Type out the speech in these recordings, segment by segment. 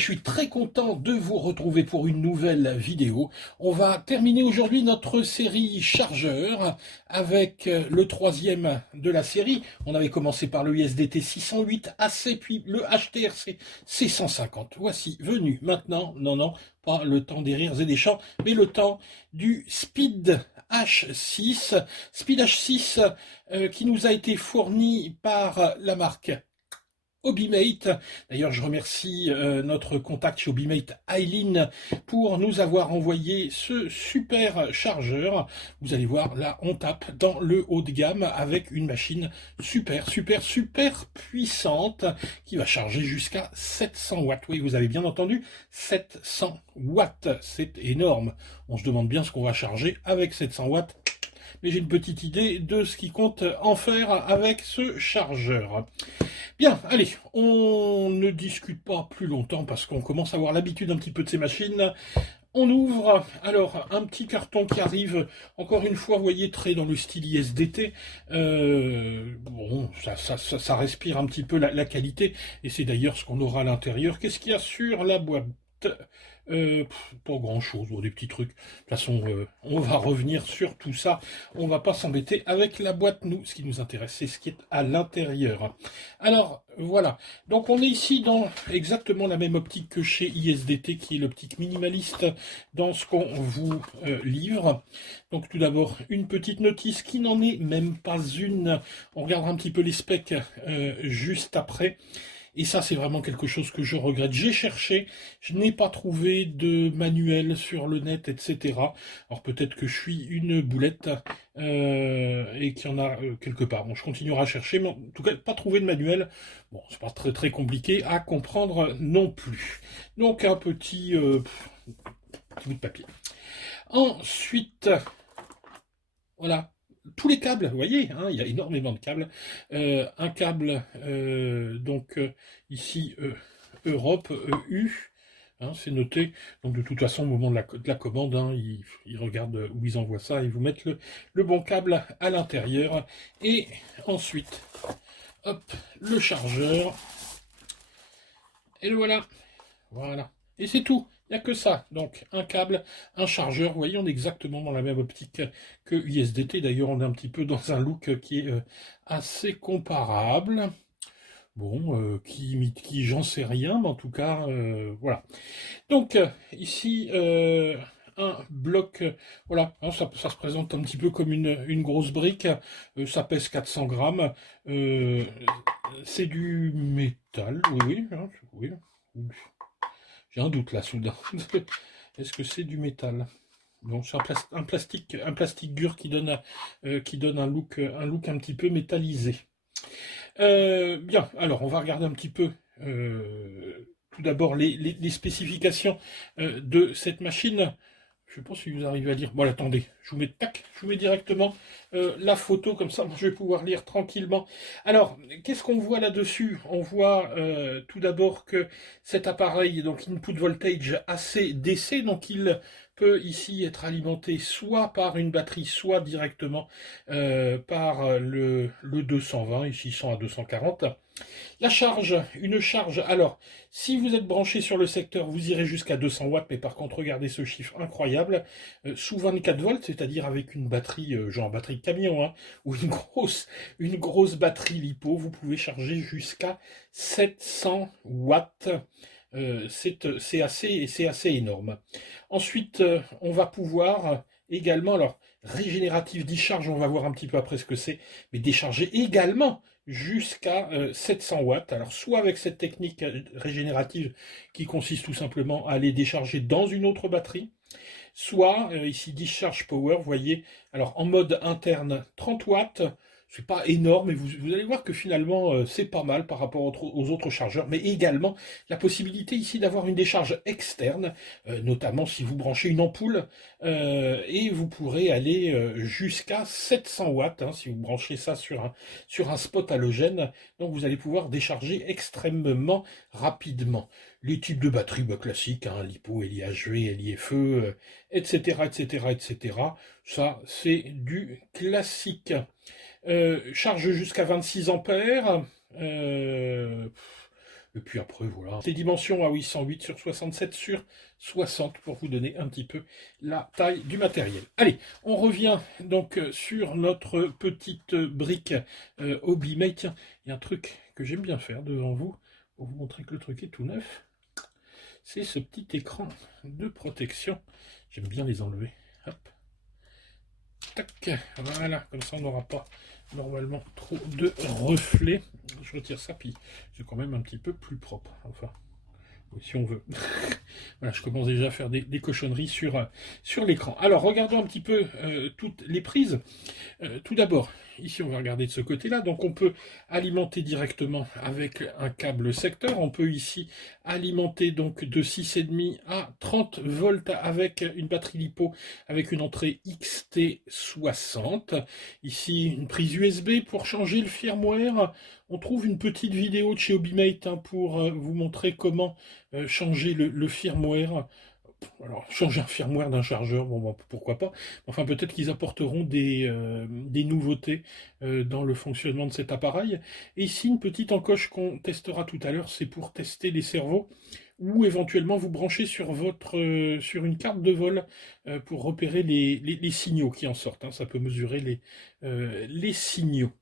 je suis très content de vous retrouver pour une nouvelle vidéo. On va terminer aujourd'hui notre série chargeur avec le troisième de la série. On avait commencé par le ISDT 608 AC, puis le HTRC C150. Voici venu maintenant, non, pas le temps des rires et des chants, mais le temps du Speed H6. Speed H6 qui nous a été fourni par la marque Hobimate. D'ailleurs, je remercie notre contact chez Hobimate, Aileen, pour nous avoir envoyé ce super chargeur. Vous allez voir, là, on tape dans le haut de gamme avec une machine super puissante qui va charger jusqu'à 700 watts. Oui, vous avez bien entendu, 700 watts. C'est énorme. On se demande bien ce qu'on va charger avec 700 watts. Mais j'ai une petite idée de ce qu'il compte en faire avec ce chargeur. Bien, allez, on ne discute pas plus longtemps parce qu'on commence à avoir l'habitude un petit peu de ces machines. On ouvre, alors, un petit carton qui arrive, encore une fois, vous voyez, très dans le style ISDT. Bon, ça respire un petit peu la qualité, et c'est d'ailleurs ce qu'on aura à l'intérieur. Qu'est-ce qu'il y a sur la boîte ? Pas grand chose, des petits trucs. De toute façon, on va revenir sur tout ça. On va pas s'embêter avec la boîte, nous. Ce qui nous intéresse, c'est ce qui est à l'intérieur. Alors, voilà. Donc, on est ici dans exactement la même optique que chez ISDT, qui est l'optique minimaliste dans ce qu'on vous livre. Donc, tout d'abord, une petite notice qui n'en est même pas une. On regardera un petit peu les specs juste après. Et ça, c'est vraiment quelque chose que je regrette. J'ai cherché, je n'ai pas trouvé de manuel sur le net, etc. Alors peut-être que je suis une boulette et qu'il y en a quelque part. Bon, je continuerai à chercher, mais en tout cas, pas trouvé de manuel. Bon, c'est pas très compliqué à comprendre non plus. Donc un petit bout de papier. Ensuite, voilà. Tous les câbles, vous voyez, hein, il y a énormément de câbles. Un câble, ici, Europe, EU, hein, c'est noté. Donc de toute façon, au moment de la commande, hein, ils regardent où ils envoient ça et vous mettent le bon câble à l'intérieur. Et ensuite, hop, le chargeur. Et le voilà. Voilà. Et c'est tout. Il n'y a que ça. Donc, un câble, un chargeur. Vous voyez, on est exactement dans la même optique que ISDT. D'ailleurs, on est un petit peu dans un look qui est assez comparable. Bon, qui j'en sais rien, mais en tout cas, voilà. Donc, ici, un bloc, voilà, hein, ça se présente un petit peu comme une grosse brique. Ça pèse 400 grammes. C'est du métal, oui, hein, oui. J'ai un doute là, soudain. Est-ce que c'est du métal? Bon, c'est un plastique dur qui donne un look un petit peu métallisé. Bien, alors on va regarder un petit peu tout d'abord les spécifications de cette machine. Je ne sais pas si vous arrivez à lire. Bon, attendez, je vous mets directement la photo, comme ça je vais pouvoir lire tranquillement. Alors, qu'est-ce qu'on voit là-dessus? On voit tout d'abord que cet appareil, donc input voltage AC-DC, donc il peut ici être alimenté soit par une batterie, soit directement par le 220, ici ils sont à 240. La charge, une charge, alors, si vous êtes branché sur le secteur, vous irez jusqu'à 200 watts, mais par contre, regardez ce chiffre incroyable, sous 24 volts, c'est-à-dire avec une batterie, genre batterie de camion, hein, ou une grosse batterie LiPo, vous pouvez charger jusqu'à 700 watts. C'est assez énorme. Ensuite, on va pouvoir également, alors, régénérative discharge, on va voir un petit peu après ce que c'est, mais décharger également jusqu'à 700 watts. Alors, soit avec cette technique régénérative qui consiste tout simplement à aller décharger dans une autre batterie, soit ici Discharge Power, vous voyez, alors en mode interne 30 watts, c'est pas énorme, mais vous allez voir que finalement c'est pas mal par rapport aux autres chargeurs, mais également la possibilité ici d'avoir une décharge externe, notamment si vous branchez une ampoule, et vous pourrez aller jusqu'à 700 watts, hein, si vous branchez ça sur un spot halogène, donc vous allez pouvoir décharger extrêmement rapidement. Les types de batteries classiques, hein, LiPo, LiHV, LiFe, etc., etc., etc. Ça, c'est du classique. Charge jusqu'à 26 ampères. Et puis après, voilà. Des dimensions à 808 sur 67 sur 60 pour vous donner un petit peu la taille du matériel. Allez, on revient donc sur notre petite brique Hobimate. Tiens, il y a un truc que j'aime bien faire devant vous pour vous montrer que le truc est tout neuf. C'est ce petit écran de protection. J'aime bien les enlever. Hop. Tac, voilà, comme ça on n'aura pas normalement trop de reflets. Je retire ça, puis c'est quand même un petit peu plus propre. Enfin, si on veut. Voilà, je commence déjà à faire des cochonneries sur l'écran. Alors, regardons un petit peu toutes les prises. Tout d'abord, ici on va regarder de ce côté-là, donc on peut alimenter directement avec un câble secteur, on peut ici alimenter donc de 6,5 à 30 volts avec une batterie LiPo avec une entrée XT60. Ici une prise USB pour changer le firmware. On trouve une petite vidéo de chez Hobimate pour vous montrer comment changer le firmware. Alors, changer un firmware d'un chargeur, bon, pourquoi pas. Enfin, peut-être qu'ils apporteront des nouveautés dans le fonctionnement de cet appareil. Et ici, une petite encoche qu'on testera tout à l'heure, c'est pour tester les cerveaux, ou éventuellement vous branchez sur sur une carte de vol pour repérer les signaux qui en sortent. Hein. Ça peut mesurer les signaux.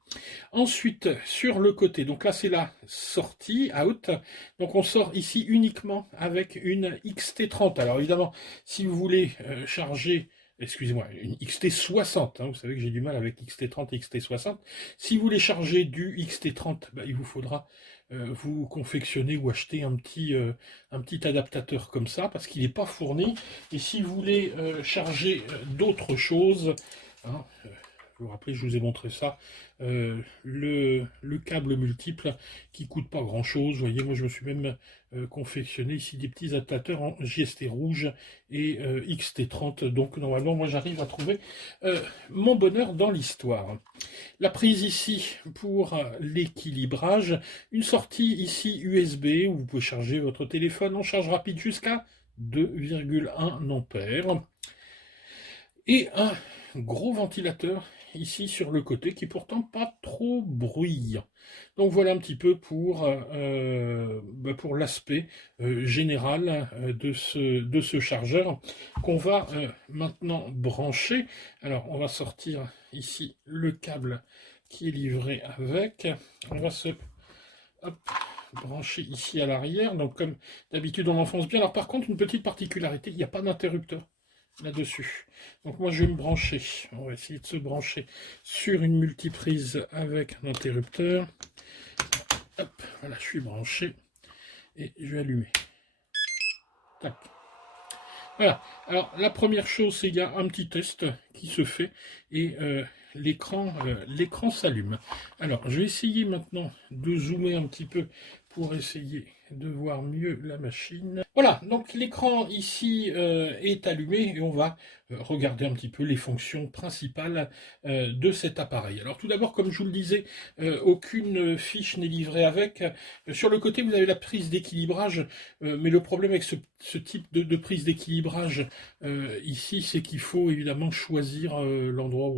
Ensuite, sur le côté, donc là c'est la sortie, out, donc on sort ici uniquement avec une XT30. Alors évidemment, si vous voulez charger, excusez-moi, une XT60, hein, vous savez que j'ai du mal avec XT30 et XT60, si vous voulez charger du XT30, bah, il vous faudra vous confectionner ou acheter un petit adaptateur comme ça, parce qu'il n'est pas fourni, et si vous voulez charger d'autres choses, hein, vous vous rappelez, je vous ai montré ça, le câble multiple qui coûte pas grand chose. Vous voyez, moi je me suis même confectionné ici des petits adaptateurs en JST rouge et XT30. Donc normalement, moi j'arrive à trouver mon bonheur dans l'histoire. La prise ici pour l'équilibrage, une sortie ici USB où vous pouvez charger votre téléphone en charge rapide jusqu'à 2,1 ampères. Et un gros ventilateur ici sur le côté qui est pourtant pas trop bruyant. Donc voilà un petit peu pour l'aspect général de ce chargeur qu'on va maintenant brancher. Alors on va sortir ici le câble qui est livré avec. On va se brancher ici à l'arrière. Donc comme d'habitude on enfonce bien. Alors par contre une petite particularité, il n'y a pas d'interrupteur là-dessus. Donc moi je vais me brancher, on va essayer de se brancher sur une multiprise avec un interrupteur. Hop, voilà, je suis branché et je vais allumer. Tac. Voilà, alors la première chose c'est qu'il y a un petit test qui se fait et l'écran s'allume. Alors je vais essayer maintenant de zoomer un petit peu pour essayer de voir mieux la machine. Voilà, donc l'écran ici est allumé et on va regarder un petit peu les fonctions principales de cet appareil. Alors tout d'abord, comme je vous le disais, aucune fiche n'est livrée avec. Sur le côté, vous avez la prise d'équilibrage, mais le problème avec ce type de prise d'équilibrage ici, c'est qu'il faut évidemment choisir l'endroit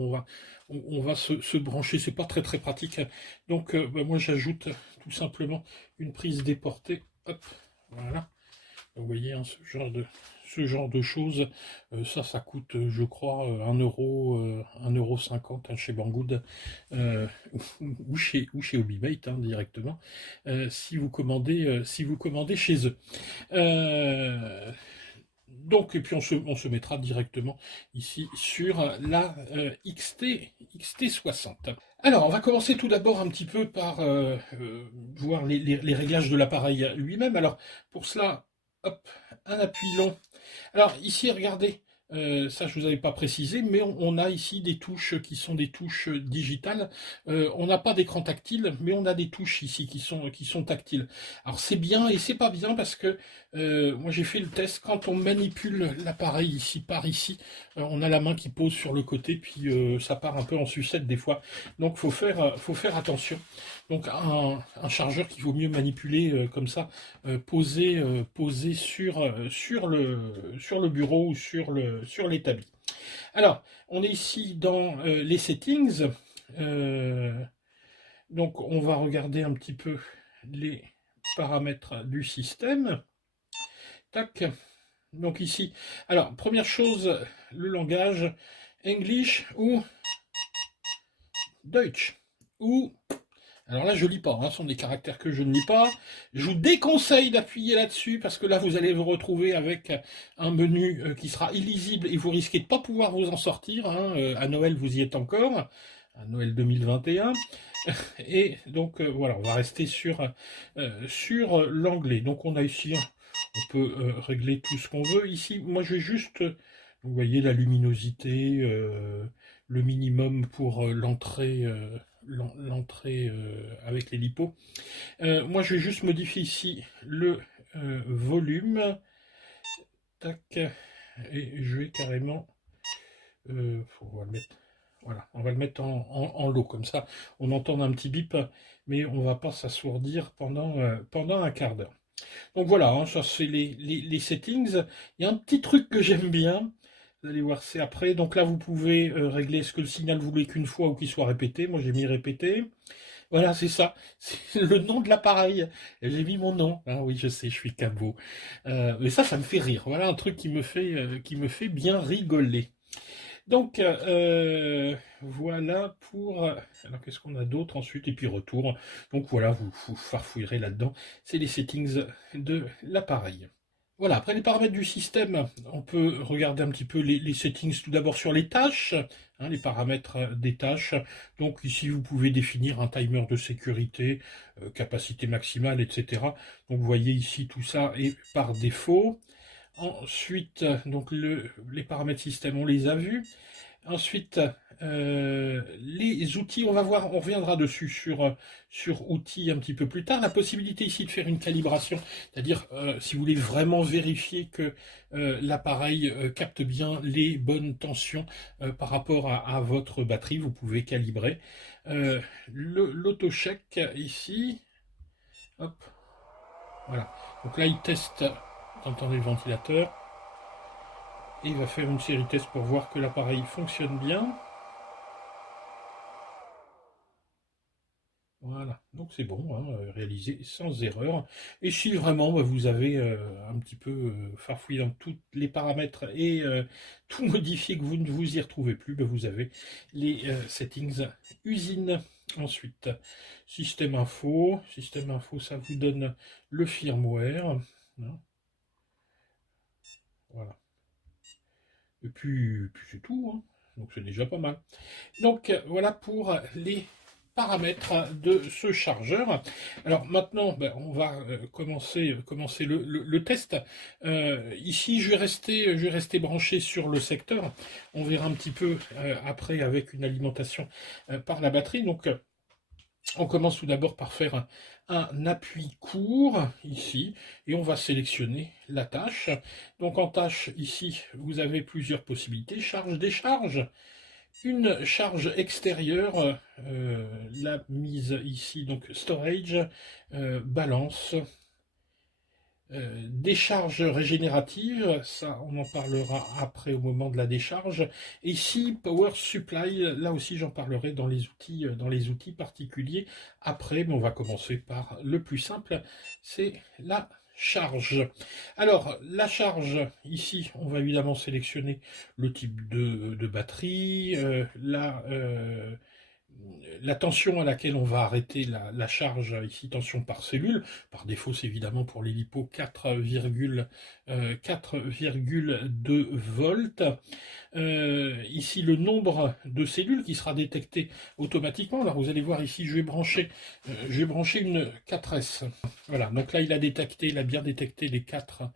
où on va se brancher. C'est pas très pratique. Donc moi j'ajoute tout simplement une prise déportée. Hop, voilà. Vous voyez, hein, ce genre de choses, ça coûte, je crois, 1,50 € hein, chez Banggood ou chez Hobimate hein, directement, si vous commandez chez eux. Donc, et puis on se mettra directement ici sur la XT60. Alors, on va commencer tout d'abord un petit peu par voir les réglages de l'appareil lui-même. Alors, pour cela, hop, un appui long. Alors, ici, regardez, ça je ne vous avais pas précisé, mais on a ici des touches qui sont des touches digitales. On n'a pas d'écran tactile, mais on a des touches ici qui sont tactiles. Alors c'est bien et c'est pas bien parce que moi j'ai fait le test, quand on manipule l'appareil ici par ici, on a la main qui pose sur le côté, puis ça part un peu en sucette des fois. Donc faut faire attention. Donc un chargeur qu'il vaut mieux manipuler comme ça, posé sur le bureau ou sur l'établi. Alors, on est ici dans les settings. Donc, on va regarder un petit peu les paramètres du système. Tac. Donc ici, alors première chose, le langage English ou Deutsch. Ou, alors là je lis pas, ce sont des caractères que je ne lis pas. Je vous déconseille d'appuyer là-dessus parce que là vous allez vous retrouver avec un menu qui sera illisible et vous risquez de ne pas pouvoir vous en sortir. À Noël vous y êtes encore, à Noël 2021. Et donc voilà, on va rester sur l'anglais. Donc on a ici, on peut régler tout ce qu'on veut. Ici, moi je vais juste, vous voyez la luminosité, le minimum pour l'entrée avec les lipos. Moi je vais juste modifier ici le volume. Tac, et je vais carrément, on va le mettre. Voilà, on va le mettre en low, comme ça on entend un petit bip, mais on ne va pas s'assourdir pendant un quart d'heure. Donc voilà, ça c'est les settings. Il y a un petit truc que j'aime bien, vous allez voir, c'est après. Donc là vous pouvez régler ce que le signal vous voulez qu'une fois ou qu'il soit répété. Moi j'ai mis répété. Voilà, c'est ça, c'est le nom de l'appareil. J'ai mis mon nom. Ah oui, je sais, je suis cabot. Mais ça me fait rire. Voilà un truc qui me fait bien rigoler. Donc, voilà pour... Alors, qu'est-ce qu'on a d'autre ensuite? Et puis, retour. Donc, voilà, vous farfouillerez là-dedans. C'est les settings de l'appareil. Voilà, après les paramètres du système, on peut regarder un petit peu les settings tout d'abord sur les tâches, les paramètres des tâches. Donc ici, vous pouvez définir un timer de sécurité, capacité maximale, etc. Donc vous voyez ici, tout ça est par défaut. Ensuite, donc les paramètres système, on les a vus. Ensuite, les outils, on reviendra dessus sur outils un petit peu plus tard. La possibilité ici de faire une calibration, c'est-à-dire si vous voulez vraiment vérifier que l'appareil capte bien les bonnes tensions par rapport à votre batterie, vous pouvez calibrer. L'auto-check ici, hop, voilà. Donc là, il teste, vous entendez le ventilateur. Et il va faire une série de tests pour voir que l'appareil fonctionne bien. Voilà, donc c'est bon, réalisé sans erreur. Et si vraiment vous avez un petit peu farfouillé dans tous les paramètres et tout modifié que vous ne vous y retrouvez plus, vous avez les settings usine. Ensuite, système info, ça vous donne le firmware. Voilà. Et puis c'est tout, donc c'est déjà pas mal. Donc voilà pour les paramètres de ce chargeur. Alors maintenant, on va commencer le test. Ici, je vais rester branché sur le secteur. On verra un petit peu après avec une alimentation par la batterie. Donc on commence tout d'abord par faire un appui court ici et on va sélectionner la tâche. Donc en tâche ici vous avez plusieurs possibilités, charge, décharge, une charge extérieure, la mise ici donc storage, balance, décharge régénérative, ça on en parlera après au moment de la décharge. Et ici power supply, là aussi j'en parlerai dans les outils particuliers après, mais on va commencer par le plus simple, c'est la charge. Alors la charge, ici on va évidemment sélectionner le type de batterie, la tension à laquelle on va arrêter la charge, ici tension par cellule, par défaut c'est évidemment pour les lipos 4,2 volts. Ici le nombre de cellules qui sera détecté automatiquement. Alors vous allez voir ici je vais brancher une 4S. Voilà, donc là il a bien détecté les quatre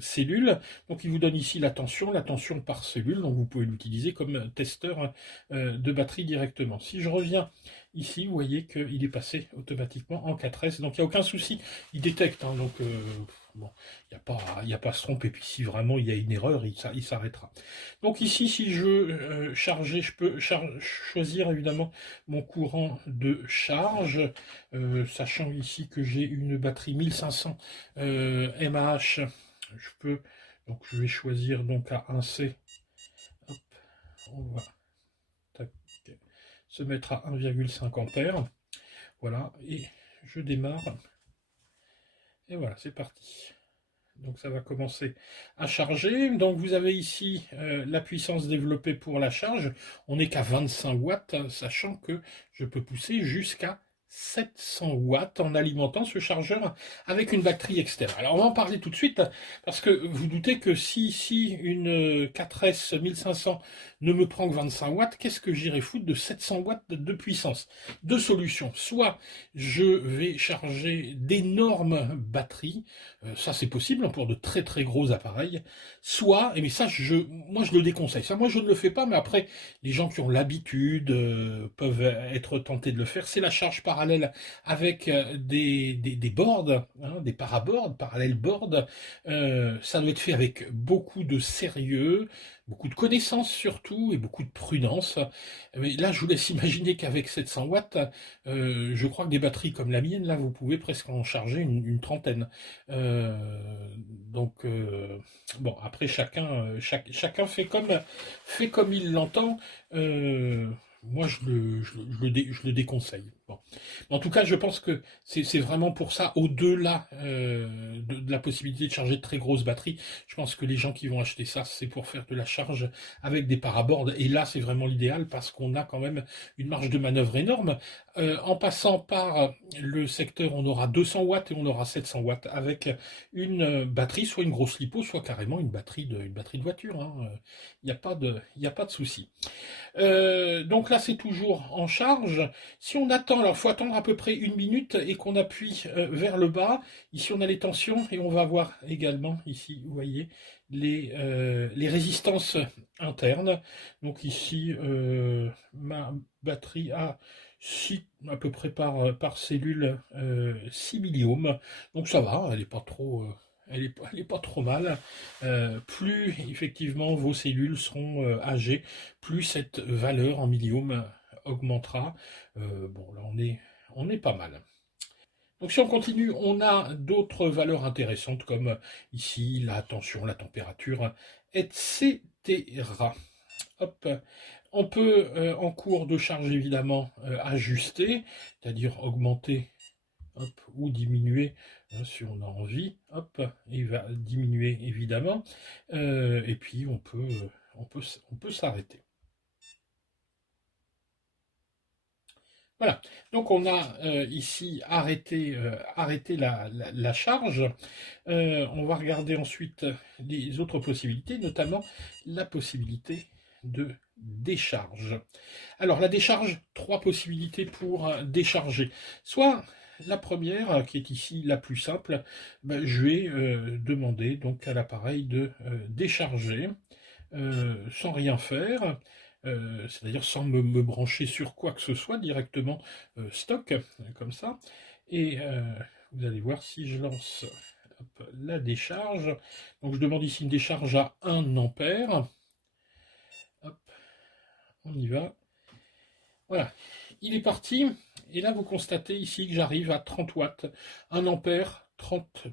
cellules. Donc il vous donne ici la tension par cellule, donc vous pouvez l'utiliser comme testeur de batterie directement. Si je reviens ici, vous voyez qu'il est passé automatiquement en 4S, donc il n'y a aucun souci, il détecte, donc bon, il n'y a pas à se tromper, et puis si vraiment il y a une erreur, il s'arrêtera. Donc ici, si je veux charger, je peux choisir évidemment mon courant de charge, sachant ici que j'ai une batterie 1500 mAh, donc je vais choisir donc à 1C, hop, on va se mettre à 1,5 ampères, voilà, et je démarre. Et voilà, c'est parti. Donc ça va commencer à charger. Donc vous avez ici la puissance développée pour la charge. On n'est qu'à 25 watts, sachant que je peux pousser jusqu'à 700 watts en alimentant ce chargeur avec une batterie externe. Alors on va en parler tout de suite, parce que vous doutez que si une 4S 1500 ne me prend que 25 watts, qu'est-ce que j'irai foutre de 700 watts de puissance? Deux solutions. Soit je vais charger d'énormes batteries, ça c'est possible pour de très très gros appareils, soit, et mais ça moi je le déconseille, ça moi je ne le fais pas, mais après les gens qui ont l'habitude peuvent être tentés de le faire, c'est la charge parallèle avec des boards, hein, des paraboards, parallèles boards. Ça doit être fait avec beaucoup de sérieux, beaucoup de connaissances surtout, et beaucoup de prudence. Mais là je vous laisse imaginer qu'avec 700 watts, je crois que des batteries comme la mienne, là vous pouvez presque en charger une trentaine. Donc bon, après chacun fait comme il l'entend. Moi, je le déconseille. Bon. En tout cas, je pense que c'est vraiment pour ça, au-delà de la possibilité de charger de très grosses batteries, je pense que les gens qui vont acheter ça, c'est pour faire de la charge avec des paraboards. Et là, c'est vraiment l'idéal parce qu'on a quand même une marge de manœuvre énorme. En passant par le secteur, on aura 200 watts et on aura 700 watts avec une batterie, soit une grosse lipo, soit carrément une batterie de voiture. Hein. Il n'y a pas de souci. Donc là, c'est toujours en charge. Si on attend, alors il faut attendre à peu près 1 minute et qu'on appuie vers le bas. Ici, on a les tensions et on va voir également, ici, vous voyez, les résistances internes. Donc ici, ma batterie a 6, à peu près par cellule, 6 milliohms. Donc ça va, elle n'est pas trop... elle est pas trop mal. Plus effectivement vos cellules seront âgées, plus cette valeur en milliohms augmentera. Bon, là on est pas mal. Donc si on continue, on a d'autres valeurs intéressantes comme ici la tension, la température, etc. Hop. On peut en cours de charge évidemment ajuster, c'est-à-dire augmenter, hop, ou diminuer hein, si on a envie. Hop, il va diminuer évidemment. Et puis on peut s'arrêter. Voilà, donc on a ici arrêté la charge. On va regarder ensuite les autres possibilités, notamment la possibilité de décharge. Alors la décharge, 3 possibilités pour décharger. Soit la première, qui est ici la plus simple, ben, je vais demander donc à l'appareil de décharger sans rien faire. C'est-à-dire sans me brancher sur quoi que ce soit, directement stock, comme ça. Et vous allez voir si je lance hop, la décharge. Donc je demande ici une décharge à 1 ampère. Hop, on y va. Voilà, il est parti. Et là, vous constatez ici que j'arrive à 30 watts. 1 ampère, 30.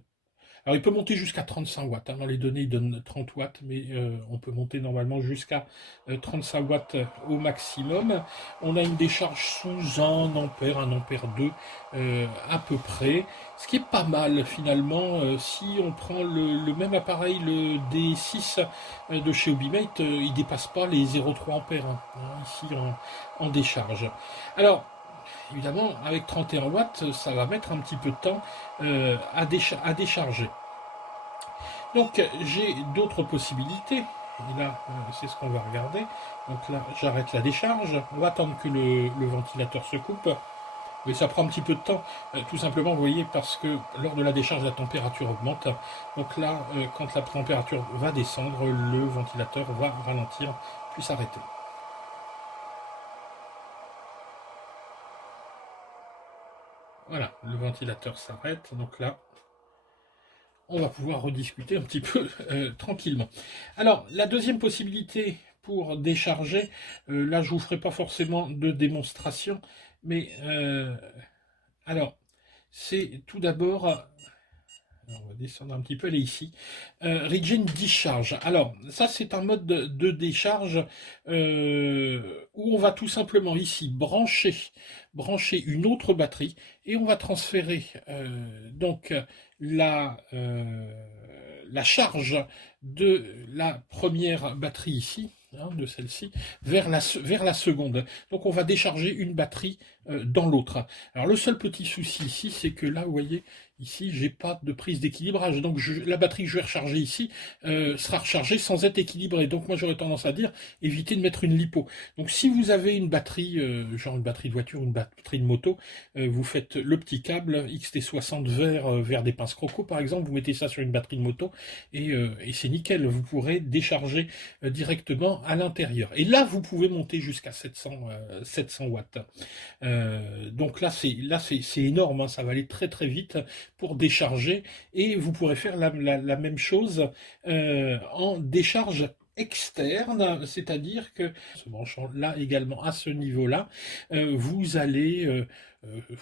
Alors, il peut monter jusqu'à 35 watts. Hein. Dans les données, il donne 30 watts, mais on peut monter normalement jusqu'à 35 watts au maximum. On a une décharge sous 1 ampère, 1 ampère 2 à peu près. Ce qui est pas mal finalement. Si on prend le même appareil, le D6 de chez Hobimate, il dépasse pas les 0,3 ampères hein, ici en décharge. Alors, évidemment, avec 31 watts, ça va mettre un petit peu de temps à décharger. Donc, j'ai d'autres possibilités. Et là, c'est ce qu'on va regarder. Donc là, j'arrête la décharge. On va attendre que le ventilateur se coupe. Mais ça prend un petit peu de temps, tout simplement, vous voyez, parce que lors de la décharge, la température augmente. Donc là, quand la température va descendre, le ventilateur va ralentir, puis s'arrêter. Voilà, le ventilateur s'arrête, donc là, on va pouvoir rediscuter un petit peu tranquillement. Alors, la deuxième possibilité pour décharger, là je vous ferai pas forcément de démonstration, mais alors, c'est tout d'abord, Alors, on va descendre un petit peu, elle est ici. Regen Discharge. Alors, ça, c'est un mode de décharge où on va tout simplement ici brancher une autre batterie et on va transférer donc la charge de la première batterie ici, hein, de celle-ci, vers la seconde. Donc, on va décharger une batterie dans l'autre. Alors, le seul petit souci ici, c'est que là, vous voyez, ici, j'ai pas de prise d'équilibrage. Donc la batterie que je vais recharger ici sera rechargée sans être équilibrée. Donc moi j'aurais tendance à dire éviter de mettre une lipo. Donc si vous avez une batterie, genre une batterie de voiture, une batterie de moto, vous faites le petit câble XT60 vers des pinces croco par exemple, vous mettez ça sur une batterie de moto et c'est nickel. Vous pourrez décharger directement à l'intérieur. Et là vous pouvez monter jusqu'à 700 watts. Donc c'est énorme, hein, ça va aller très très vite pour décharger et vous pourrez faire la même chose en décharge externe, c'est-à-dire que se branchant là également à ce niveau-là, vous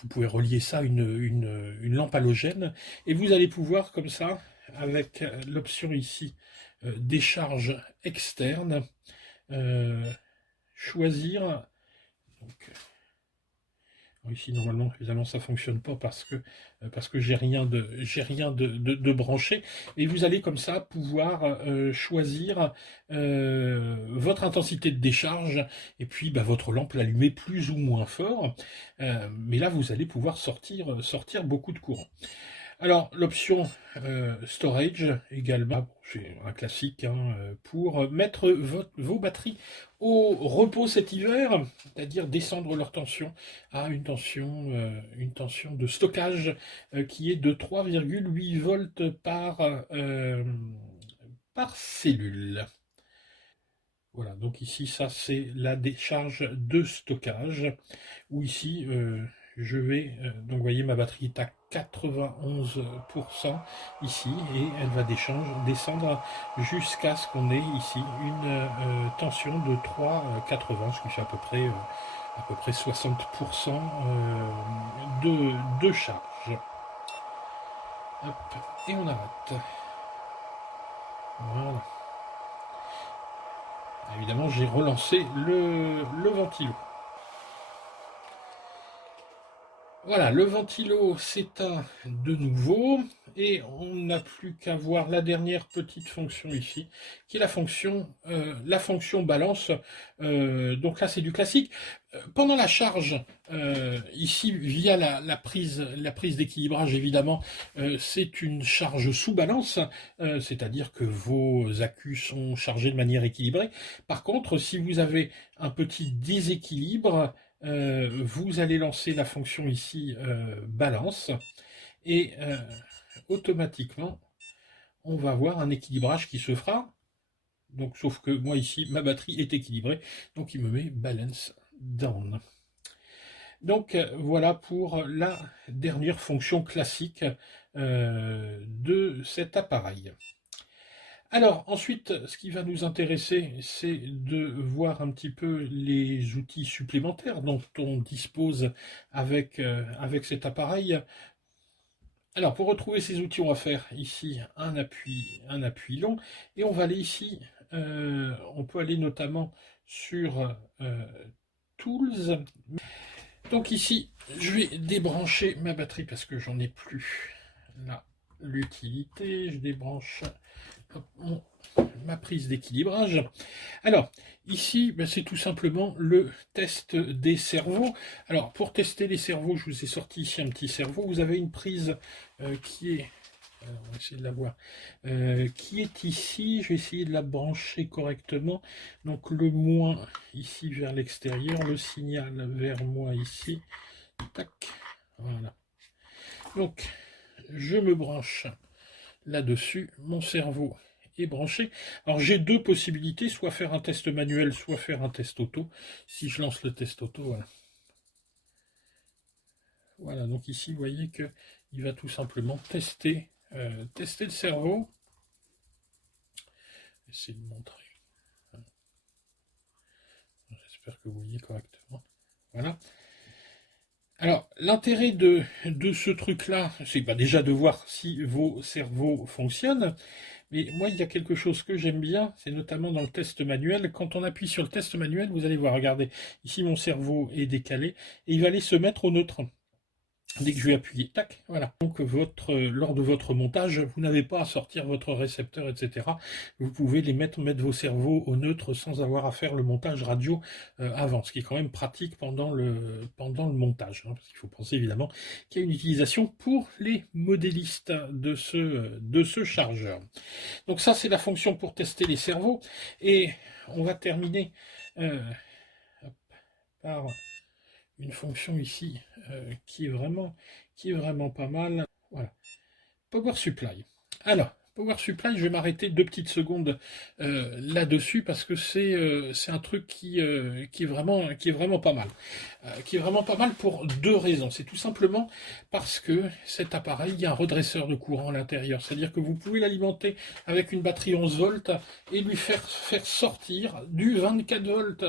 pouvez relier ça à une lampe halogène et vous allez pouvoir comme ça, avec l'option ici décharge externe, choisir. Donc, ici, normalement, évidemment, ça fonctionne pas parce que j'ai rien de branché. Et vous allez comme ça pouvoir choisir votre intensité de décharge et puis bah, votre lampe l'allumer plus ou moins fort. Mais là, vous allez pouvoir sortir beaucoup de courant. Alors, l'option storage également, c'est un classique hein, pour mettre vos batteries au repos cet hiver, c'est-à-dire descendre leur tension à une tension de stockage qui est de 3,8 volts par cellule. Voilà, donc ici, ça c'est la décharge de stockage, où ici, je vais, donc vous voyez, ma batterie est à 91% ici, et elle va descendre jusqu'à ce qu'on ait ici une tension de 3,80, ce qui fait à peu près 60% de charge. Hop, et on arrête. Voilà. Évidemment, j'ai relancé le ventilo. Voilà, le ventilo s'éteint de nouveau et on n'a plus qu'à voir la dernière petite fonction ici, qui est la fonction balance. Donc là, c'est du classique. Pendant la charge, ici, via la prise d'équilibrage, évidemment, c'est une charge sous balance, c'est-à-dire que vos accus sont chargés de manière équilibrée. Par contre, si vous avez un petit déséquilibre, vous allez lancer la fonction ici balance et automatiquement on va avoir un équilibrage qui se fera. Donc sauf que moi ici ma batterie est équilibrée, donc il me met balance down. Donc voilà pour la dernière fonction classique de cet appareil. Alors ensuite, ce qui va nous intéresser, c'est de voir un petit peu les outils supplémentaires dont on dispose avec cet appareil. Alors pour retrouver ces outils, on va faire ici un appui long, et on va aller ici, on peut aller notamment sur Tools. Donc ici, je vais débrancher ma batterie parce que j'en ai plus là l'utilité. Je débranche ma prise d'équilibrage. Alors, ici, ben, c'est tout simplement le test des servos. Alors, pour tester les servos, je vous ai sorti ici un petit servo. Vous avez une prise qui est... Alors, on va essayer de la voir. Qui est ici. Je vais essayer de la brancher correctement. Donc, le moins ici vers l'extérieur, le signal vers moi ici. Tac. Voilà. Donc, je me branche là-dessus. Mon cerveau est branché. Alors j'ai deux possibilités, soit faire un test manuel, soit faire un test auto. Si je lance le test auto, voilà. Voilà, donc ici, vous voyez que il va tout simplement tester le cerveau. Essayer de montrer. J'espère que vous voyez correctement. Voilà. Alors, l'intérêt de ce truc-là, c'est déjà de voir si vos cerveaux fonctionnent. Mais moi, il y a quelque chose que j'aime bien, c'est notamment dans le test manuel. Quand on appuie sur le test manuel, vous allez voir, regardez, ici mon cerveau est décalé, et il va aller se mettre au neutre. Dès que je vais appuyer, tac, voilà. Donc lors de votre montage, vous n'avez pas à sortir votre récepteur, etc. Vous pouvez mettre vos cerveaux au neutre sans avoir à faire le montage radio avant, ce qui est quand même pratique pendant le montage. Hein, parce qu'il faut penser évidemment qu'il y a une utilisation pour les modélistes de ce chargeur. Donc ça, c'est la fonction pour tester les cerveaux. Et on va terminer par une fonction ici qui est vraiment pas mal. Voilà. Power Supply. Alors, Power Supply, je vais m'arrêter 2 petites secondes là-dessus parce que c'est un truc qui est vraiment pas mal. Qui est vraiment pas mal pour 2 raisons. C'est tout simplement parce que cet appareil, il y a un redresseur de courant à l'intérieur. C'est-à-dire que vous pouvez l'alimenter avec une batterie 11 volts et lui faire sortir du 24 volts.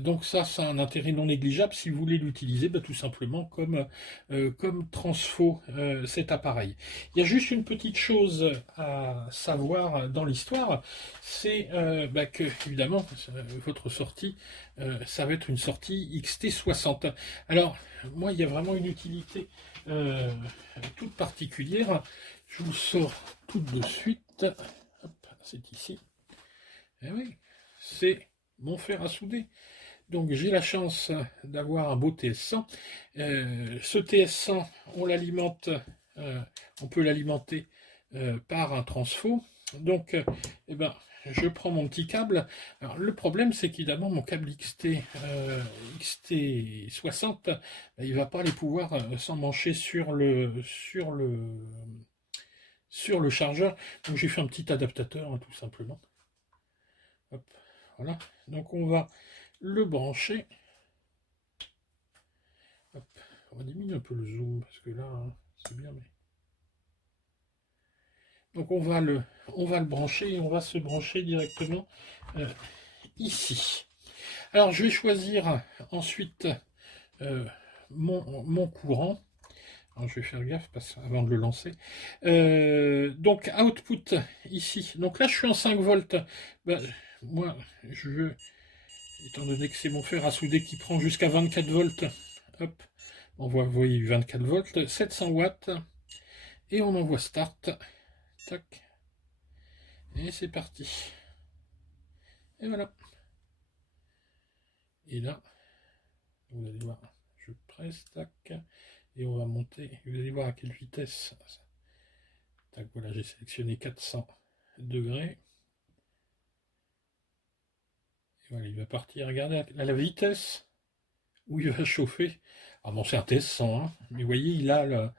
Donc ça a un intérêt non négligeable si vous voulez l'utiliser tout simplement comme transfo cet appareil. Il y a juste une petite chose à savoir dans l'histoire, c'est que évidemment votre sortie ça va être une sortie XT60. Alors, moi, il y a vraiment une utilité toute particulière. Je vous sors tout de suite. Hop, c'est ici. Et oui, c'est mon fer à souder. Donc, j'ai la chance d'avoir un beau TS100. Ce TS100, on peut l'alimenter par un transfo. Donc, je prends mon petit câble. Alors, le problème, c'est qu'évidemment, mon câble XT60, il ne va pas aller pouvoir s'emmancher sur le chargeur. Donc, j'ai fait un petit adaptateur, hein, tout simplement. Hop, voilà. Donc, on va le brancher. Hop, on va diminuer un peu le zoom, parce que là, hein, c'est bien, mais... Donc on va le brancher et on va se brancher directement ici. Alors je vais choisir ensuite mon courant. Alors je vais faire gaffe avant de le lancer. Donc output ici. Donc là je suis en 5 volts. Moi je veux, étant donné que c'est mon fer à souder qui prend jusqu'à 24 volts. Hop, on voit, vous voyez 24 volts, 700 watts. Et on envoie start. Tac. Et c'est parti. Et voilà. Et là, vous allez voir, je presse, tac, et on va monter. Vous allez voir à quelle vitesse. Tac, voilà, j'ai sélectionné 400 degrés. Et voilà, il va partir. Regardez à la vitesse où il va chauffer. Ah bon, c'est un TS100, hein, mais vous voyez, il a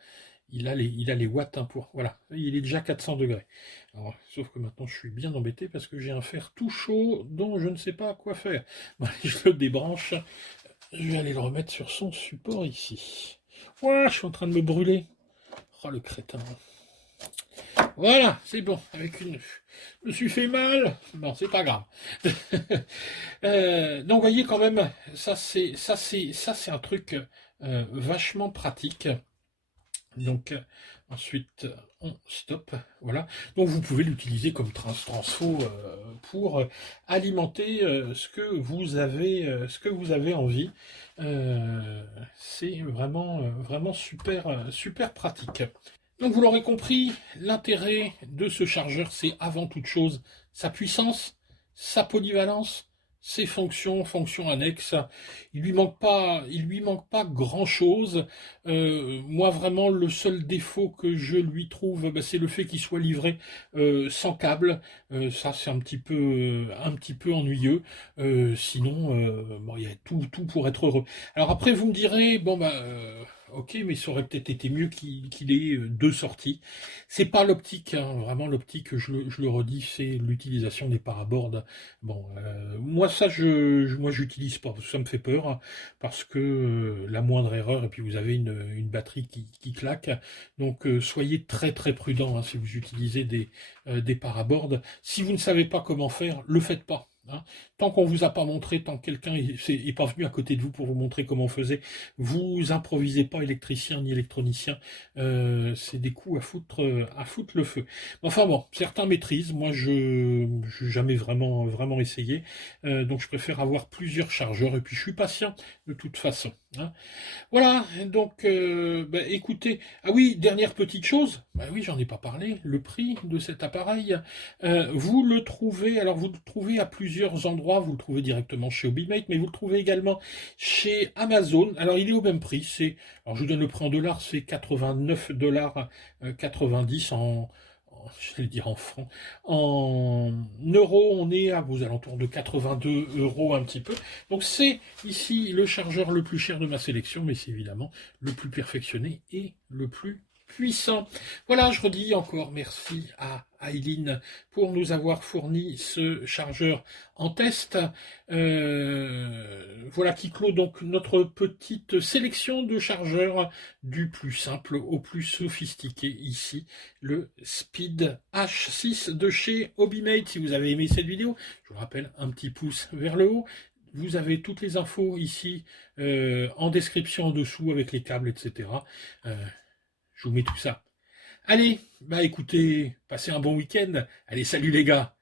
les watts hein, pour. Voilà, il est déjà 400 degrés. Alors, sauf que maintenant, je suis bien embêté parce que j'ai un fer tout chaud dont je ne sais pas quoi faire. Bon, allez, je le débranche. Je vais aller le remettre sur son support ici. Ouah, je suis en train de me brûler. Oh, le crétin. Voilà, c'est bon. Je me suis fait mal. Bon, c'est pas grave. Donc, vous voyez quand même, ça c'est un truc vachement pratique. Donc ensuite on stop, voilà. Donc vous pouvez l'utiliser comme transfo pour alimenter ce que vous avez envie. C'est vraiment super pratique. Donc vous l'aurez compris, l'intérêt de ce chargeur, c'est avant toute chose sa puissance, sa polyvalence, ses fonctions annexes. Il lui manque pas grand-chose. Moi vraiment le seul défaut que je lui trouve, c'est le fait qu'il soit livré sans câble. Ça c'est un petit peu ennuyeux. Sinon, bon, il y a tout pour être heureux. Alors après vous me direz, bon ok, mais ça aurait peut-être été mieux qu'il ait 2 sorties. C'est pas l'optique, hein, vraiment l'optique, je le redis, c'est l'utilisation des parabords. Bon, moi ça, moi j'utilise pas, ça me fait peur, hein, parce que la moindre erreur, et puis vous avez une batterie qui claque. Donc soyez très très prudent hein, si vous utilisez des parabords. Si vous ne savez pas comment faire, le faites pas. Hein. Tant qu'on vous a pas montré, tant que quelqu'un est pas venu à côté de vous pour vous montrer comment on faisait, vous improvisez pas électricien ni électronicien. C'est des coups à foutre le feu. Enfin bon, certains maîtrisent. Moi, je n'ai jamais vraiment essayé. Donc, je préfère avoir plusieurs chargeurs. Et puis, je suis patient de toute façon. Hein. Voilà, donc écoutez, ah oui, dernière petite chose, bah oui, j'en ai pas parlé, le prix de cet appareil, vous le trouvez, alors vous le trouvez à plusieurs endroits, vous le trouvez directement chez Hobimate, mais vous le trouvez également chez Amazon, alors il est au même prix, alors je vous donne le prix en dollars, c'est 89 $ 90 je vais dire en francs, en euros, on est à aux alentours de 82 € un petit peu. Donc c'est ici le chargeur le plus cher de ma sélection, mais c'est évidemment le plus perfectionné et le plus puissant. Voilà, je redis encore merci à Aileen pour nous avoir fourni ce chargeur en test. Voilà qui clôt donc notre petite sélection de chargeurs du plus simple au plus sophistiqué ici, le Speed H6 de chez Hobimate. Si vous avez aimé cette vidéo, je vous rappelle un petit pouce vers le haut. Vous avez toutes les infos ici en description en dessous avec les câbles, etc. Je vous mets tout ça. Allez, bah écoutez, passez un bon week-end. Allez, salut les gars.